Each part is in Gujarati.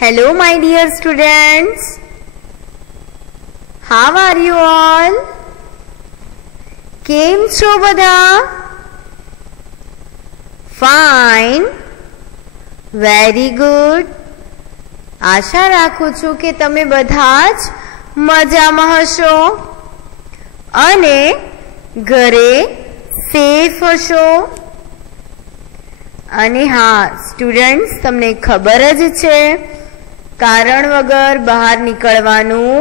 Hello my dear students. How are you all? કેમ છો બધા? Fine. Very good. આશા રાખું છું કે તમે બધા જ મજામાં હશો અને ઘરે સેફ હશો. અને હા સ્ટુડન્ટ્સ, તમને ખબર જ છે કારણ વગર બહાર નીકળવાનું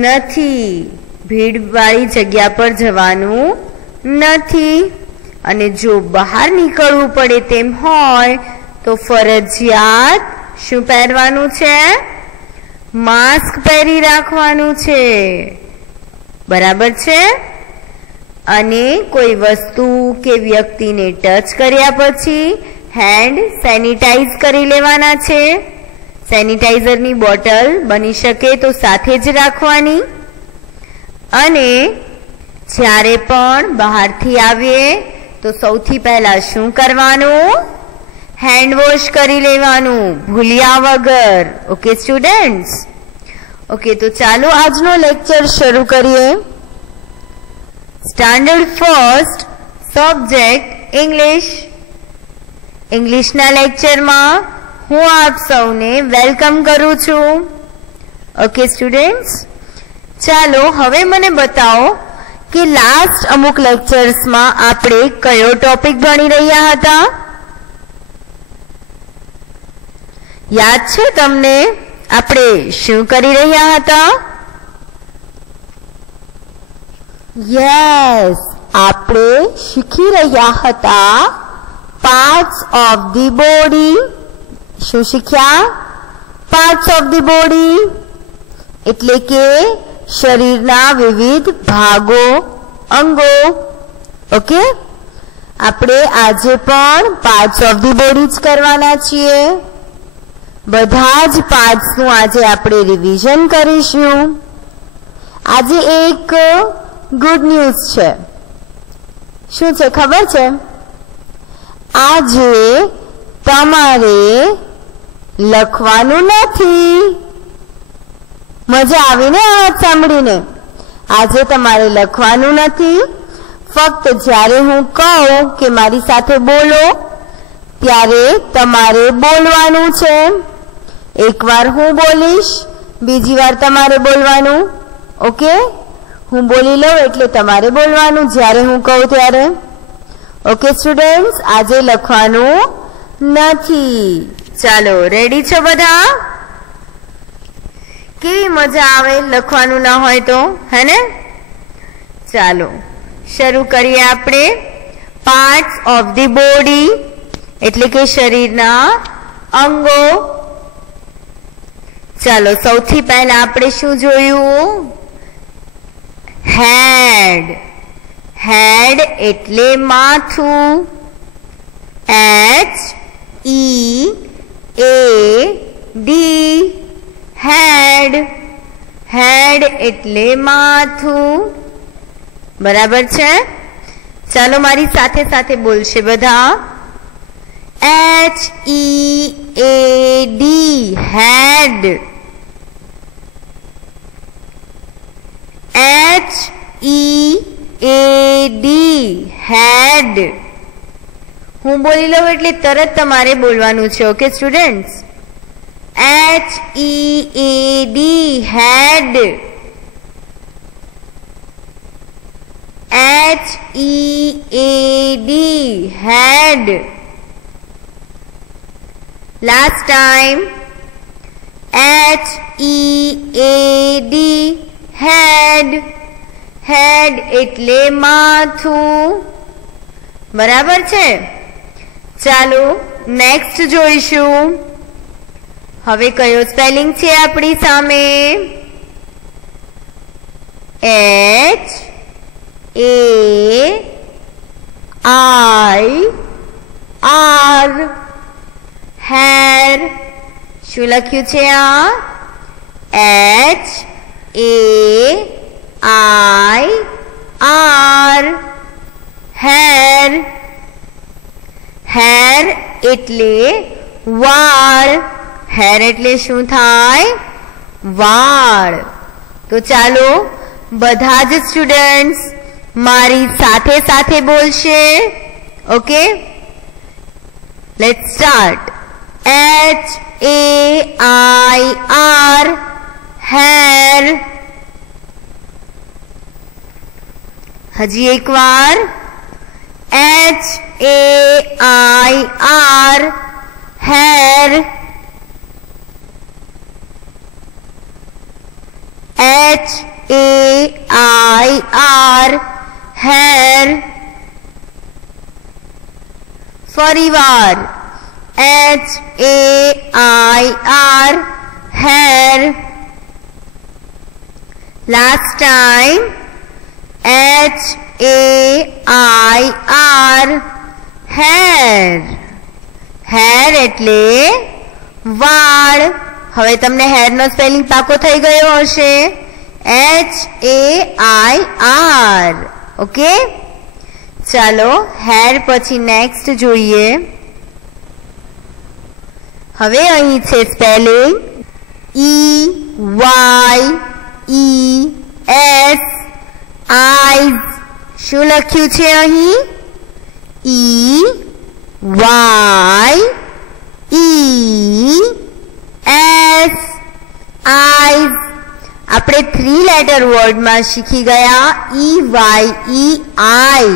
નથી, ભીડવાળી જગ્યા પર જવાનું નથી. અને જો બહાર નીકળવું પડે તેમ હોય તો ફરજિયાત શું પહેરવાનું છે? માસ્ક પહેરી રાખવાનું છે. બરાબર છે? અને કોઈ વસ્તુ કે વ્યક્તિને ટચ કર્યા પછી હેન્ડ સેનિટાઈઝ કરી લેવાના છે. સેનિટાઈઝરની બોટલ બની શકે તો સાથે જ રાખવાની. અને જ્યારે પણ બહારથી આવીએ તો સૌથી પહેલા શું કરવાનું? હેન્ડ વોશ કરી લેવાનું ભૂલ્યા વગર. Okay students? ઓકે, તો ચાલો આજનો લેક્ચર શરૂ કરીએ. Standard first subject English. ઇંગ્લિશના લેક્ચરમાં હું આપ સૌને વેલકમ કરું છું. ઓકે સ્ટુડન્ટ્સ, ચાલો હવે મને બતાવો કે લાસ્ટ અમુક લેક્ચર્સમાં આપણે કયો ટોપિક ભણી રહ્યા હતા? યાદ છે તમને આપણે શું કરી રહ્યા હતા? યસ, આપણે શીખી રહ્યા હતા પાર્ટ્સ ઓફ ધી બોડી. શું શીખ્યા? પાર્ટ્સ ઓફ ધી બોડી એટલે કે શરીરના વિવિધ ભાગો, અંગો. ઓકે, આપણે આજે પણ પાર્ટ્સ ઓફ ધી બોડી જ કરવાના છીએ. બધા જ પાર્ટ્સનું આજે આપણે રિવિઝન કરીશું. આજે એક ગુડ ન્યૂઝ છે. શું છે ખબર છે? આજે તમારે લખવાનું નથી. મજા આવી ને આ વાત સાંભળીને? આજે તમારે લખવાનું નથી. ફક્ત જ્યારે હું કહું કે મારી સાથે બોલો ત્યારે તમારે બોલવાનું છે. એકવાર હું બોલીશ, બીજી વાર તમારે બોલવાનું. ઓકે, હું બોલી લઉં એટલે તમારે બોલવાનું જ્યારે હું કહું ત્યારે. ઓકે સ્ટુડન્ટ્સ, આજે લખવાનું નથી. ચાલો, રેડી છો બધા? કેવી મજા આવે લખવાનું ના હોય તો, હે ને? ચાલો શરૂ કરીએ આપણે. પાર્ટ્સ ઓફ ધી બોડી એટલે કે શરીરના અંગો. ચાલો, સૌથી પહેલા આપણે શું જોયું? હેડ. હેડ એટલે માથું. HEAD head. હેડ એટલે માથું. બરાબર છે? ચાલો મારી સાથે સાથે બોલશે બધા. HEAD head. HEAD હેડ. હું બોલી લઉં એટલે તરત તમારે બોલવાનું છે. Okay students? HEAD head. HEAD head. Last time. HEAD head. Head એટલે માથું. બરાબર છે? ચાલો નેક્સ્ટ જોઈશું. હવે કયો સ્પેલિંગ છે આપણી સામે? HAIR. હેર. શું લખ્યું છે આ? HAIR hair. હેર એટલે વાળ. હેર એટલે શું થાય? વાળ. તો ચાલો બધા જ સ્ટુડન્ટ્સ મારી સાથે સાથે બોલશે. Okay, let's start. HAIR hair. હજી એક વાર. HAIR hair. HAIR hair. ફરીવાર HAIR hair. Last time HAIR hair. Hair એટલે વાળ. હવે તમને હેર નો સ્પેલિંગ પાકો થઈ ગયો હશે. HAIR. ઓકે, ચાલો હેર પછી નેક્સ્ટ જોઈએ. હવે અહીં છે સ્પેલિંગ EYES. આઈઝ. શું લખ્યું છે અહીં? EYES. આઈઝ. આપણે 3 લેટર વર્ડમાં શીખી ગયા EYEI.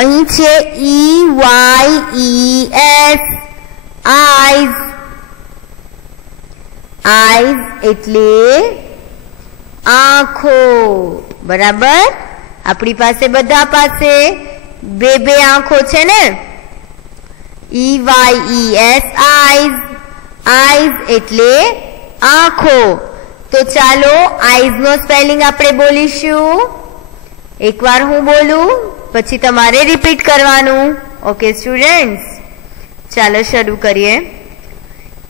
અહીં છે EYES. આઈઝ. આઈઝ એટલે આંખો. બરાબર, આપણી પાસે બધા પાસે બે બે આંખો છે ને. EYES eyes. આઈઝ એટલે આંખો. તો ચાલો આઈઝ નો સ્પેલિંગ આપણે બોલીશું. એકવાર હું બોલું પછી તમારે રિપીટ કરવાનું. ઓકે સ્ટુડન્ટ્સ, ચાલો શરૂ કરીએ.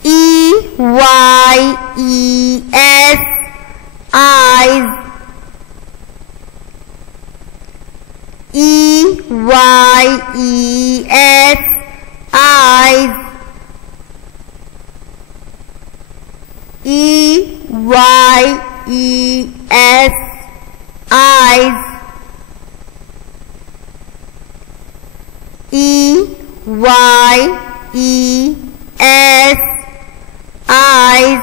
EYES eyes. EYES eyes. EYES eyes. EYES eyes.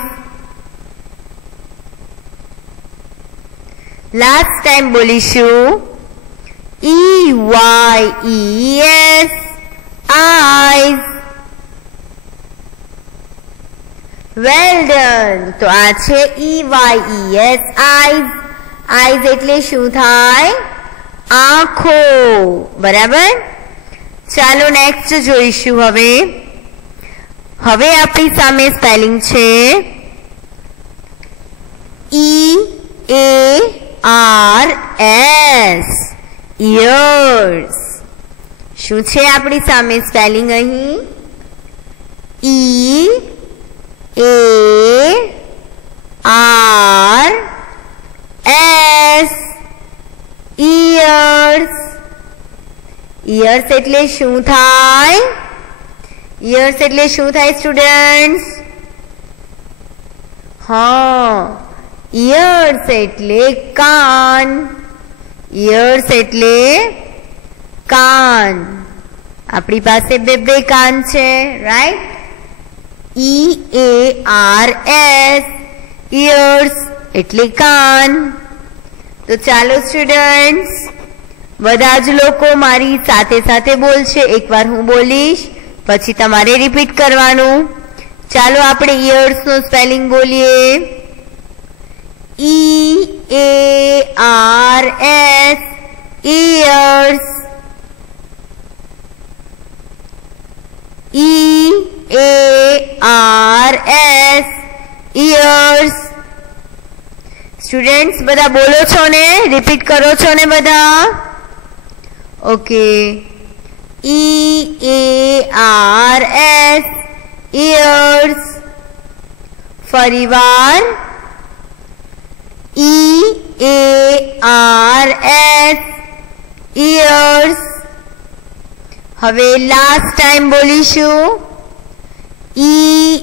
Last time બોલીશું. EYES eyes. Well done. તો આ છે EYES eyes. eyes એટલે શું થાય? આંખો. બરાબર, ચાલો નેક્સ્ટ જોઈશું. હવે આપણી સામે સ્પેલિંગ છે EARS. ears. શું છે આપણી સામે સ્પેલિંગ અહીં? EARS. ears. ears એટલે શું થાય? ears એટલે શું થાય સ્ટુડન્ટ્સ? હા, ears એટલે કાન. ears એટલે કાન. આપણી પાસે બે બે કાન છે, રાઈટ? EARS ears એટલે કાન. તો ચાલો સ્ટુડન્ટ્સ, બધા જ લોકો મારી સાથે સાથે બોલશે. એકવાર હું બોલીશ પછી તમારે રિપીટ કરવાનું. ચાલો આપણે ઇયર્સ નો સ્પેલિંગ બોલીએ. EARS ears. EARS ears. Students બધા બોલો છો ને? રિપીટ કરો છો ને બધા? ઓકે. EARS ears. ફરીવાર EARS ears. હવે લાસ્ટ ટાઈમ બોલીશું. EARS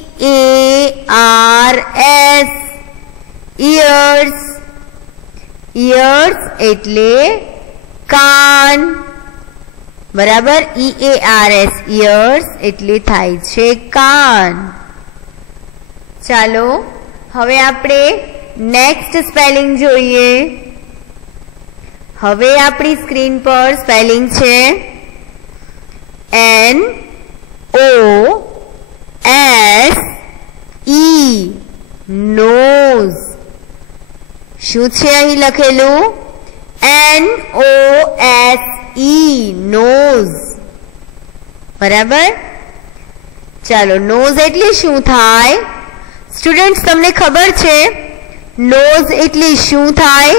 ears. ears એટલે કાન. બરાબર. EARS ears એટલે થાય છે કાન. ચાલો હવે આપણે નેક્સ્ટ સ્પેલિંગ જોઈએ. હવે આપણી સ્ક્રીન પર સ્પેલિંગ છે NOSE nose. શું છે અહીં લખેલું? NOSE nose. બરાબર. ચાલો નોઝ એટલે શું થાય? સ્ટુડન્ટ્સ તમને ખબર છે નોઝ એટલે શું થાય?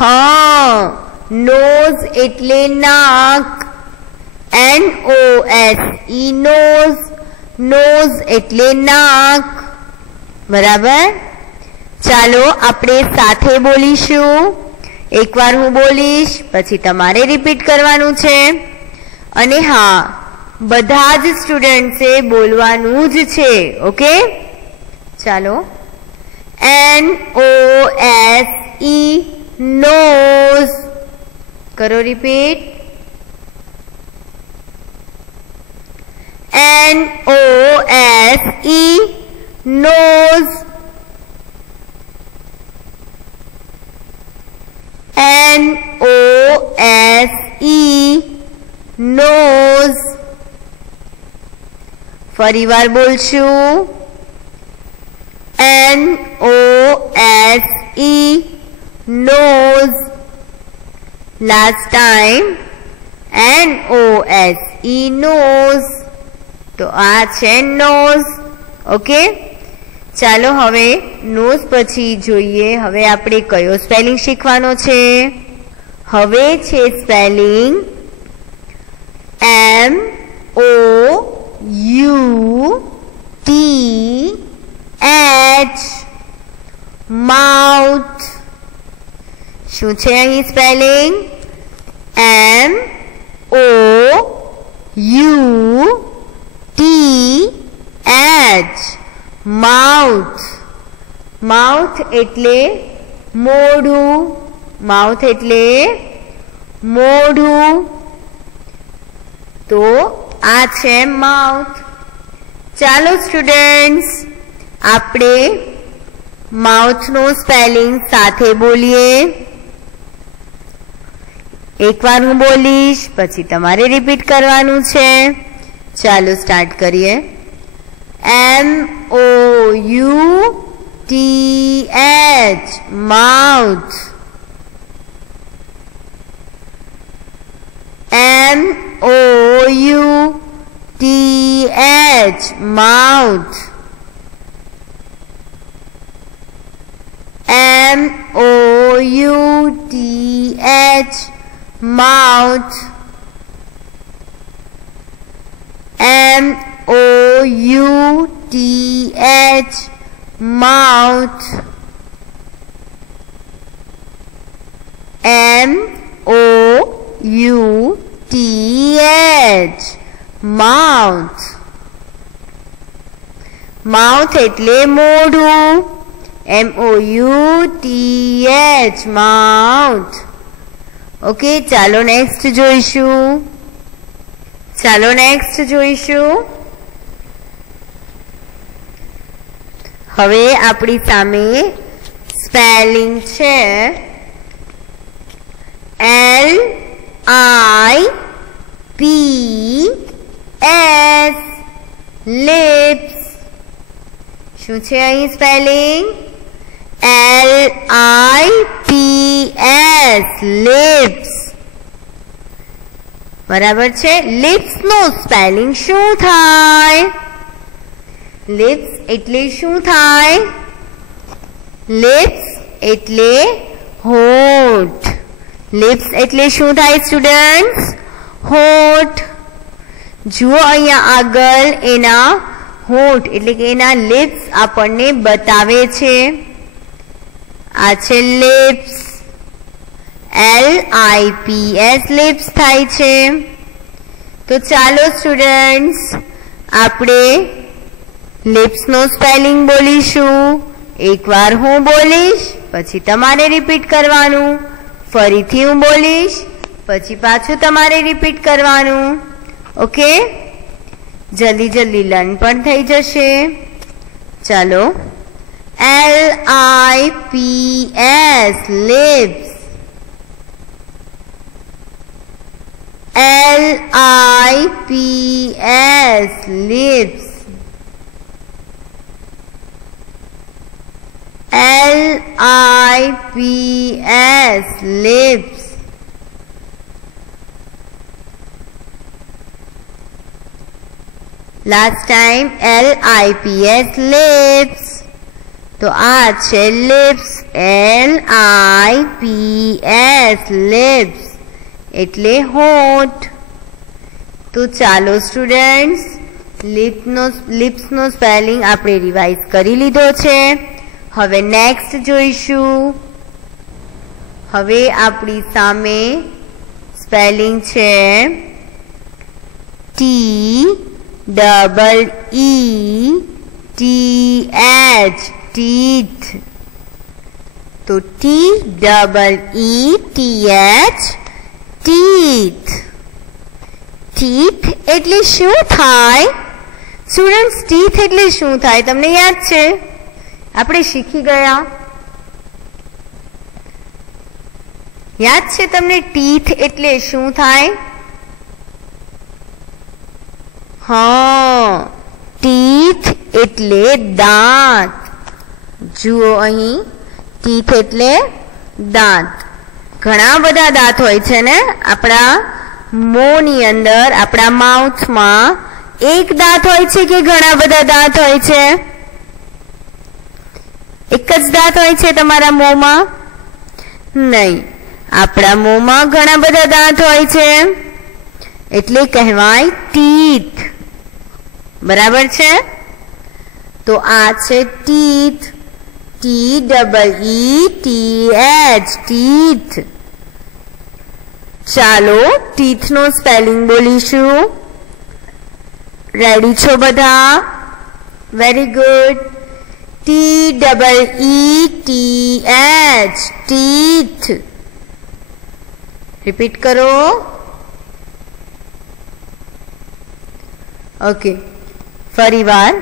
હા, નોઝ એટલે નાક. NOSE nose. નોઝ એટલે નાક. બરાબર. ચાલો આપણે સાથે બોલીશું. એકવાર હું બોલીશ પછી તમારે રિપીટ કરવાનું છે. અને હા, બધા જ સ્ટુડન્ટ્સે બોલવાનું જ છે. ઓકે, ચાલો. NOSE nose. કરો repeat. NOSE nose. NOSE nose. ફરી વાર બોલશું. NOSE nose. Last time NOSE nose. તો આ છે નોઝ. ઓકે, ચાલો હવે નોઝ પછી જોઈએ હવે આપણે કયો સ્પેલિંગ શીખવાનો છે. હવે છે સ્પેલિંગ MOUTH માઉથ. શું છે અહીં સ્પેલિંગ? MOUTH mouth. માઉથ એટલે મોઢું. માઉથ એટલે મોઢું. તો આ છે માઉથ. ચાલો સ્ટુડન્ટ્સ આપણે માઉથનો સ્પેલિંગ સાથે બોલીએ. એકવાર હું બોલીશ પછી તમારે રિપીટ કરવાનું છે. ચાલો સ્ટાર્ટ કરીએ. MOUTH mouth. MOUTH mouth. MOUTH mouth. MOUTH mouth. MOUTH mouth. Mouth એટલે મોઢું. MOUTH mouth. ઓકે, ચાલો નેક્સ્ટ જોઈશું. હવે આપણી સામે સ્પેલિંગ છે LIPS lips. શું છે અહીં સ્પેલિંગ? LIPS lips. બરાબર છે. લિપ્સ નું સ્પેલિંગ શું થાય? લિપ્સ એટલે શું થાય? લિપ્સ એટલે હોઠ. લિપ્સ એટલે શું થાય સ્ટુડન્ટ્સ? હોઠ. જુઓ અહીંયા આગળ એના હોઠ એટલે કે એના લિપ્સ આપણને બતાવે છે. આ છે લિપ્સ. LIPS લિપ્સ થાય છે. तो चालो स्टूडेंट्स आपणे लिप्स नो स्पेलिंग बोलीशुं। एक बार हूँ बोलीश पछी तमारे रिपीट करवानुं, फरीथी हूँ बोलीश पछी पाछुं तमारे रिपीट करवानुं। ओके, जल्दी जल्दी लर्न पण थई जशे। चलो, LIPS lips, LIPS lips, LIPS lips. Last time LIPS lips, तो आज है लिप्स LIPS लिप्स एटले होठ। तो चालो स्टूडेंट्स लिप्स नो स्पेलिंग आपणे रिवाइज करी लीधो छे। हवे नेक्स्ट जोईशुं। हवे आपणी सामे स्पेलिंग छे TEETH टीथ। तो TEETH टीथ। टीथ एटले शुं थाय? स्टूडेंट्स टीथ एटले शुं थाय तमने याद छे? आपणे शीखी गया, याद छे तमने टीथ एटले शुं थाय? हाँ, टीथ एटले दांत। जुओ अहीं टीथ एटले दांत। घणा बधा दांत होय छे ने आपणा मोनी अंदर, आपणा माउथ मां एक दांत होय छे के घणा बधा दांत होय छे? एक ज दांत होय छे तमारा मोंमां? नहीं, आपणा मोंमां घणा बधा दांत होय छे एटले कहेवाय टीथ। बराबर छे? तो आ छे टीथ, TEETH टीथ। चालो टीथ नो स्पेलिंग बोलीशुं। रेडी छो बधा? Very good. TEETH teeth. Repeat करो। ओके, फरी बार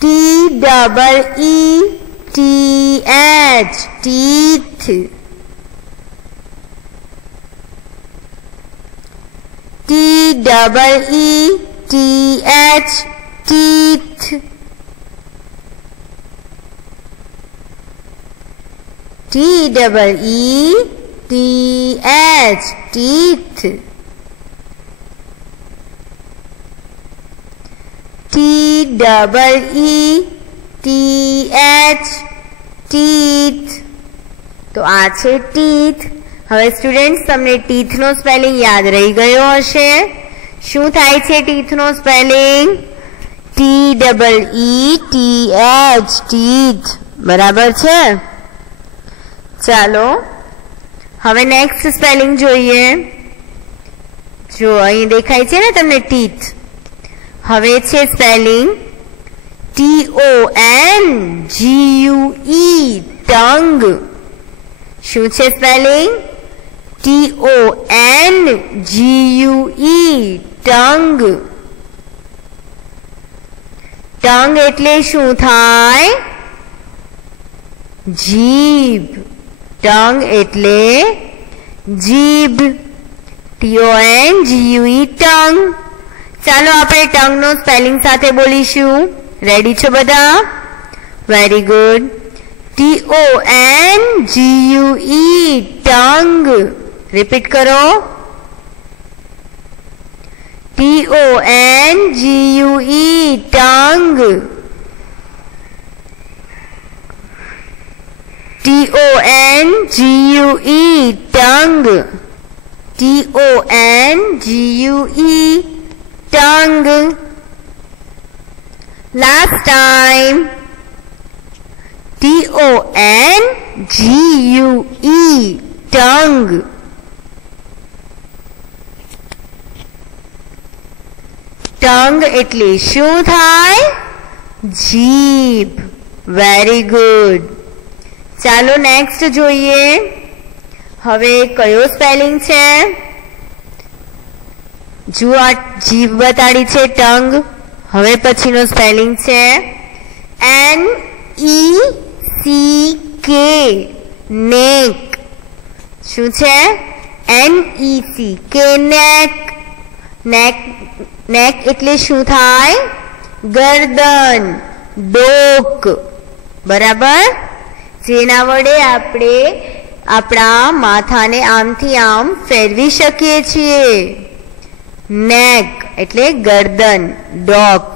TEETH teeth. TEETH teeth. TEETH teeth. TEETH teeth. तो आ छे टीथ। हवे स्टूडेंट्स तमने टीथ नो स्पेलिंग याद रही गयो हशे। शुं थाय छे टीथ नो स्पेलिंग? TEETH teeth. बराबर छे? चालो हवे नेक्स्ट स्पेलिंग जोईए। जो अहीं देखाय छे ने तमने टीथ। हवे छे स्पेलिंग TONGUE टंग। शुं छे स्पेलिंग? TONGUE टंग। टंग एटले शुं थाय? जीभ। टंग एटले जीभ। TONGUE टंग। चालो आपणे टंग नो स्पेलिंग साथे बोलीशुं। रेडी छो बधा? Very good. TONGUE टंग। रिपीट करो। TONGUE टंग। TONGUE टंग। TONGUE टंग। लास्ट टाइम TONGUE टंग। ટંગ એટલે શું થાય? જીભ. Very good. ચાલો નેક્સ્ટ જોઈએ. હવે કયો સ્પેલિંગ છે? જુઓ આ જીભ બતાડી છે ટંગ. હવે પછીનો સ્પેલિંગ છે NECK નેક. શું છે? NECK નેક. નેક એટલે શું થાય? ગરદન, ડોક. બરાબર? જેના વડે આપણે આપણા માથાને આમથી આમ ફેરવી શકીએ છીએ. નેક એટલે ગરદન, ડોક.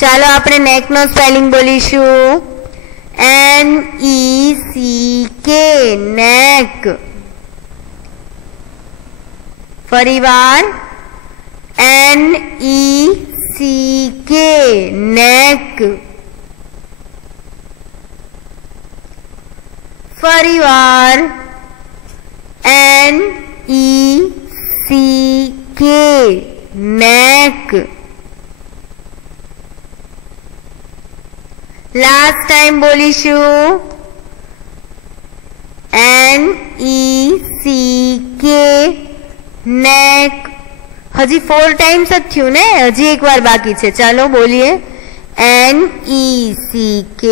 ચાલો આપણે નેકનો સ્પેલિંગ બોલીશું. NECK નેક. ફરીવાર NECK નેક. ફરીવાર NECK નેક. Last time બોલીશું. NECK નેક. હજી 4 ટાઈમ્સ જ થયું ને, હજી એક વાર બાકી છે. ચાલો બોલીએ. NECK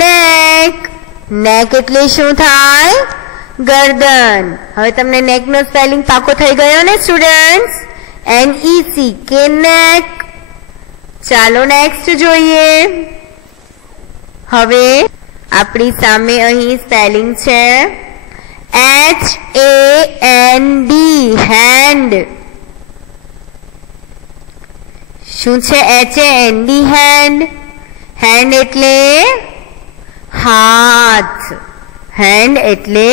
નેક. નેક એટલે શું થાય? ગરદન. હવે તમને નેકનો સ્પેલિંગ પાકો થઈ ગયો ને સ્ટુડન્ટ્સ? NECK નેક. ચાલો નેક્સ્ટ જોઈએ. હવે આપણી સામે અહીં સ્પેલિંગ છે HAND હેન્ડ. શું છે HAND હેન્ડ? હેન્ડ એટલે હાથ. હેન્ડ એટલે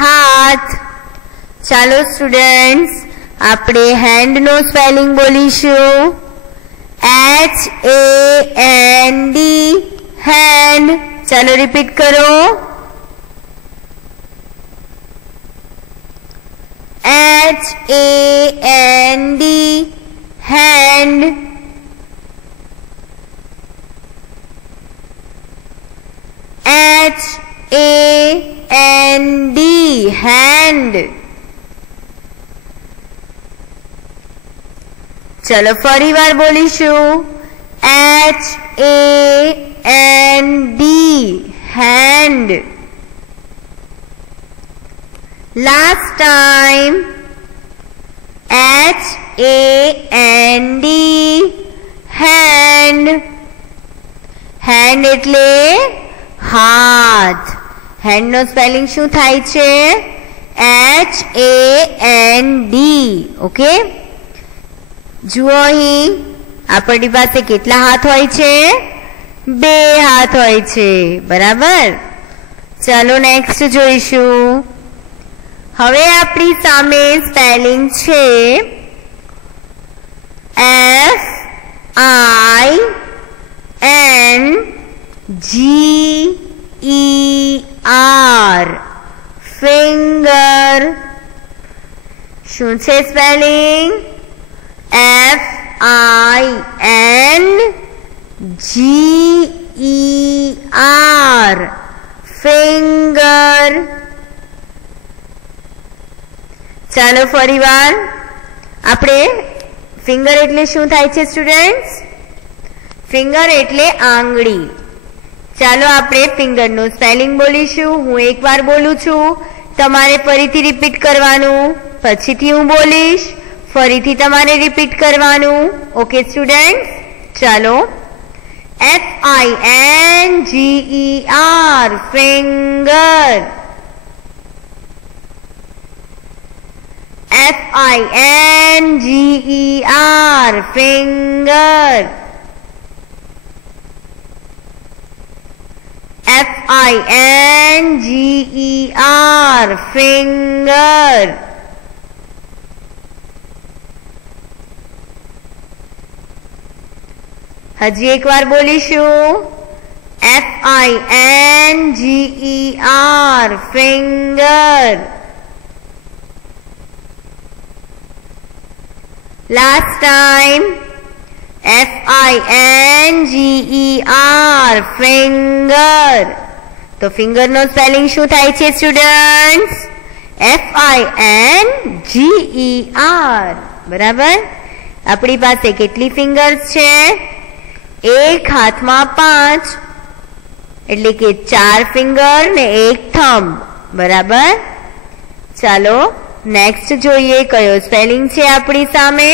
હાથ. ચાલો સ્ટુડન્ટ્સ આપણે હેન્ડનો સ્પેલિંગ બોલીશું. HAND hand. ચાલો રિપીટ કરો. HAND hand. HAND hand. ચલો ફરીવાર બોલીશું. HAND hand. Last time. HAND hand. Hand એટલે હાથ. હેન્ડનો સ્પેલિંગ શું થાય છે? HAND. ઓકે. જુઓ અહીં આપણી પાસે કેટલા હાથ હોય છે? 2 હાથ હોય છે. બરાબર? ચાલો નેક્સ્ટ જોઈશું. હવે આપણી સામે સ્પેલિંગ છે FINGER ફિંગર. શું છે સ્પેલિંગ? FINGER finger. ચાલો ફરીવાર. આપણે ફિંગર એટલે શું થાય છે સ્ટુડન્ટ્સ? ફિંગર એટલે આંગળી. ચાલો આપણે ફિંગરનું સ્પેલિંગ બોલીશું. હું એકવાર બોલું છું, તમારે ફરીથી રિપીટ કરવાનું. પછીથી હું બોલીશ, ફરીથી તમારે રિપીટ કરવાનું. Okay students? ચાલો. FINGER finger. FINGER finger. FINGER finger. હજી એકવાર બોલીશું. FINGER finger. Last time FINGER finger. તો ફિંગર નો સ્પેલિંગ શું થાય છે સ્ટુડન્ટ્સ? FINGER. બરાબર. આપણી પાસે કેટલી ફિંગર્સ છે? એક હાથમાં 5, એટલે કે 4 ફિંગર ને 1 થંબ. બરાબર. ચાલો નેક્સ્ટ જોઈએ કયો સ્પેલિંગ છે આપણી સામે.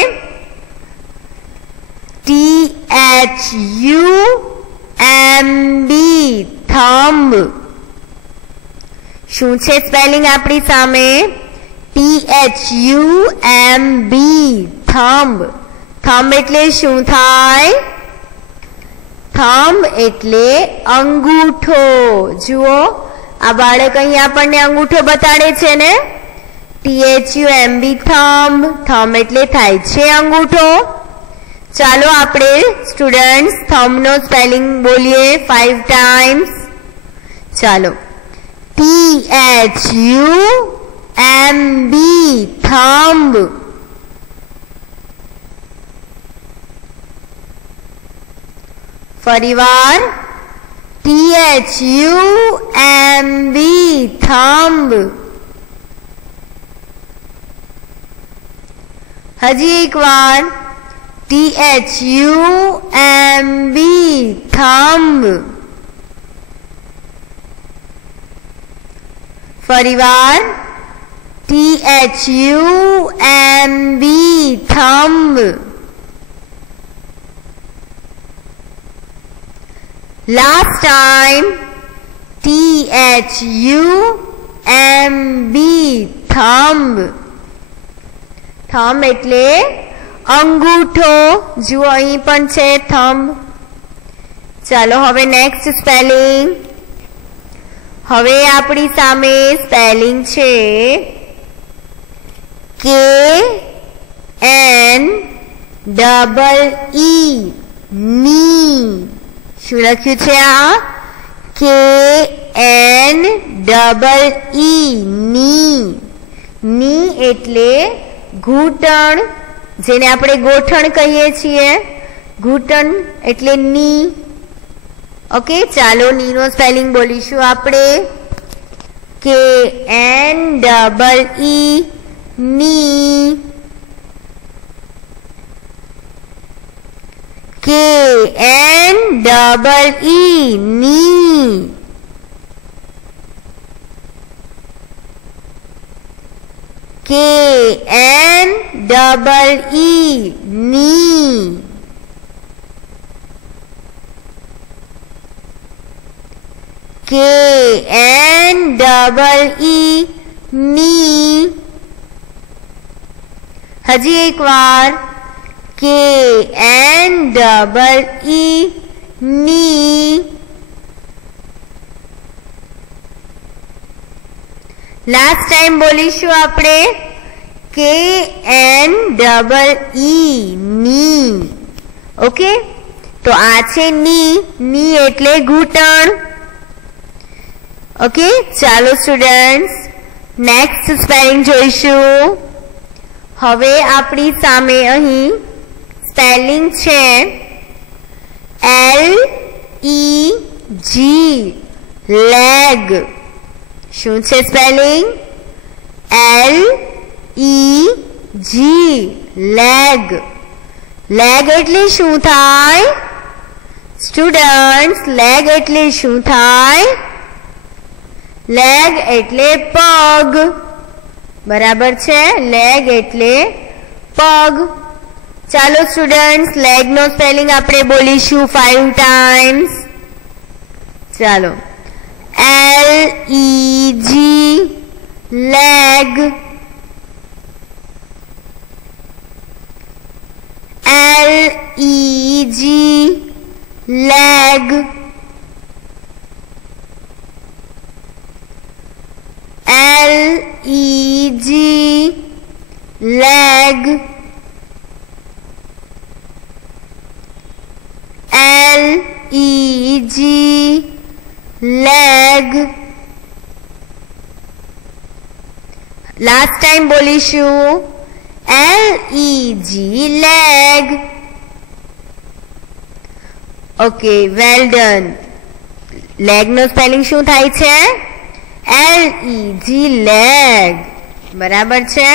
THUMB thumb. શું છે સ્પેલિંગ આપણી સામે? THUMB thumb. થંબ એટલે શું થાય? થંબ એટલે અંગૂઠો. જુઓ આ બાળક અહીં આપણને અંગૂઠો બતાડે છે ને. THUMB thumb. થંબ એટલે થાય છે અંગૂઠો. ચાલો આપણે સ્ટુડન્ટ્સ થંબ નો સ્પેલિંગ બોલીએ 5 ટાઈમ્સ. ચાલો. THUMB thumb. ફરીવાર THUMB થંબ. હજી એક વાર THUMB થંબ. ફરીવાર THUMB thumb. Last time THUMB thumb. Thumb એટલે અંગૂઠો. જુઓ અહીં પણ છે થંબ. ચાલો હવે નેક્સ્ટ સ્પેલિંગ. હવે આપણી સામે સ્પેલિંગ છે KNEE ની. શું લખ્યું છે આ? KNEE ની. ની એટલે ઘૂંટણ, જેને આપણે ગોઠણ કહીએ છીએ. ઘૂંટણ એટલે ની. ઓકે, ચાલો ની નો સ્પેલિંગ બોલીશું આપણે. KNEE ની. KNEE ની. KNEE ની. KNEE ની. હજી એક વાર KNEE ની. લાસ્ટ ટાઈમ બોલીશું આપણે KNEE ની. ઓકે, તો આ છે ની. ની એટલે ઘૂંટણ. ઓકે, ચાલો સ્ટુડન્ટ્સ નેક્સ્ટ સ્પેલિંગ જોઈશું. હવે આપણી સામે અહીં સ્પેલિંગ છે LEG લેગ. શું છે સ્પેલિંગ? LEG leg. લેગ એટલે શું થાય સ્ટુડન્ટ્સ? લેગ એટલે શું થાય? લેગ એટલે પગ. બરાબર છે, લેગ એટલે પગ. ચાલો સ્ટુડન્ટ્સ લેગ નો સ્પેલિંગ આપણે બોલીશું 5 ટાઈમ્સ. ચાલો. LEG leg. LEG leg. LEG leg. LEG leg. Last time બોલીશું LEG leg. Okay, well done. Leg નો સ્પેલિંગ શું થાય છે? LEG leg. બરાબર છે.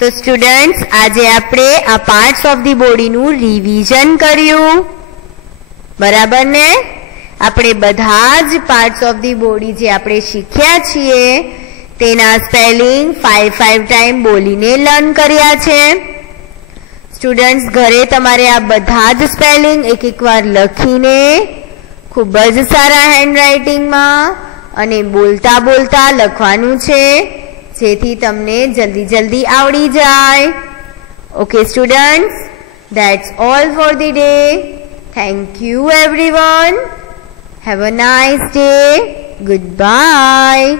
તો સ્ટુડન્ટ્સ, આજે આપણે આ પાર્ટ્સ ઓફ ધી બોડીનું રિવિઝન કર્યું. બરાબર ને? આપણે બધા જ પાર્ટ્સ ઓફ ધી બોડી જે આપણે શીખ્યા છીએ તેના સ્પેલિંગ 5 ટાઈમ બોલીને લર્ન કર્યા છે. સ્ટુડન્ટ્સ, ઘરે તમારે આ બધા જ સ્પેલિંગ એક વાર લખીને ખૂબ જ સારા હેન્ડરાઇટિંગમાં અને બોલતા બોલતા લખવાનું છે, જેથી તમને જલ્દી આવડી જાય. Okay students, that's all for the day. Thank you everyone. Have a nice day. Goodbye.